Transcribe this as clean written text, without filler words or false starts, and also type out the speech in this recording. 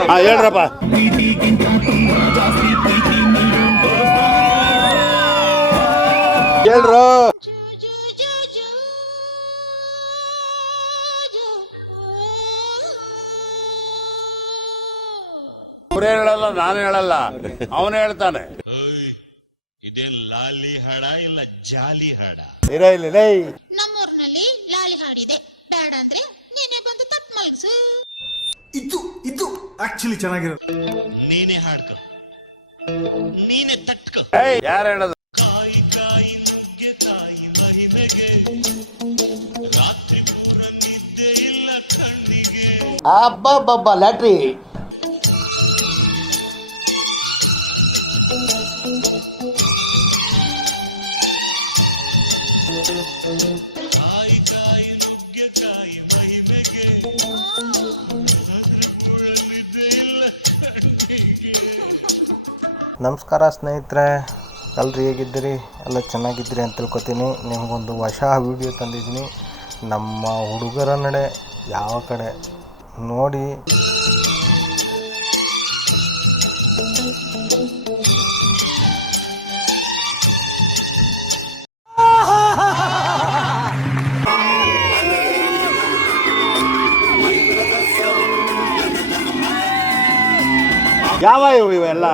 ಹೇಳ್ರಪ್ಪ. ಹೇಳ್ರು. ಅವ್ರು ಹೇಳಲ್ಲ, ನಾನು ಹೇಳಲ್ಲ, ಅವನು ಹೇಳ್ತಾನೆ. ಇದೇನ್ ಲಾಲಿ ಹಾಡ ಇಲ್ಲ ಜಾಲಿ ಹಾಡ? ನಮ್ಮೂರ್ನಲ್ಲಿ ಲಾಲಿ ಹಾಡಿದೆ, ಬೇಡ ಅಂದ್ರೆ ನೀನೇ ಬಂದು ತಟ್ ಮಲ್ಗ್ಸು. ಇದು ಆಕ್ಚುಲಿ ಚೆನ್ನಾಗಿರೋದು. ನೀನೇ ಹಾಡ್ಕೊ, ನೀನೇ ತಟ್ಕೊ. ಯಾರು ಹೇಳೋದು? ಕಾಯಿ ಕಾಯಿ ನುಗ್ಗೆ ಕಾಯಿ ಮಹಿಮೆಗೆ, ರಾತ್ರಿ ಪೂರ ನಿದ್ದೆ ಇಲ್ಲ ಕಣ್ಣಿಗೆ. ಅಬ್ಬಬ್ಬಬ್ಬ ಲ್ಯಾಟ್ರಿ. ಕಾಯಿ ಕಾಯಿ ನುಗ್ಗೆ ಕಾಯಿ ಮಹಿಮೆಗೆ, ರಾತ್ರಿ ಪೂರ ನಿದ್ದೆ ಇಲ್ಲ ಕಣ್ಣಿಗೆ. ನಮಸ್ಕಾರ ಸ್ನೇಹಿತರೆ, ಎಲ್ಲರೂ ಹೇಗಿದ್ದೀರಿ? ಎಲ್ಲ ಚೆನ್ನಾಗಿದ್ದೀರಿ ಅಂತ ತಿಳ್ಕೊತೀನಿ. ನಿಮಗೊಂದು ಹೊಸ ವಿಡಿಯೋ ತಂದಿದ್ದೀನಿ. ನಮ್ಮ ಹುಡುಗರ ನಡೆ ಯಾವ ಕಡೆ ನೋಡಿ. ಯಾವ ಇವೆಲ್ಲ?